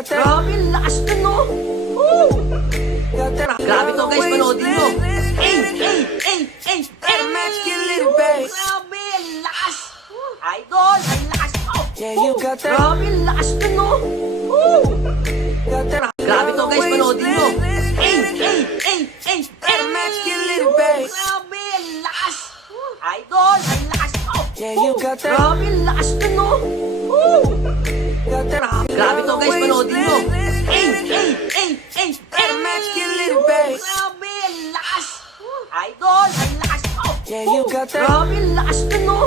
Grabe, lakas na, no? Woo! Grabe to, guys, panoodin mo. Grabe, lakas. Idol, ang lakas mo. Grabe, lakas na, no? Woo! Grabe to, guys, panoodin mo. Grabe, lakas. Idol, ang lakas mo. Grabe, lakas na, no? Woo! Grabe to, guys, panoodin mo. Grabe, lakas. Idol, ang lakas mo. Grabe, lakas na, no?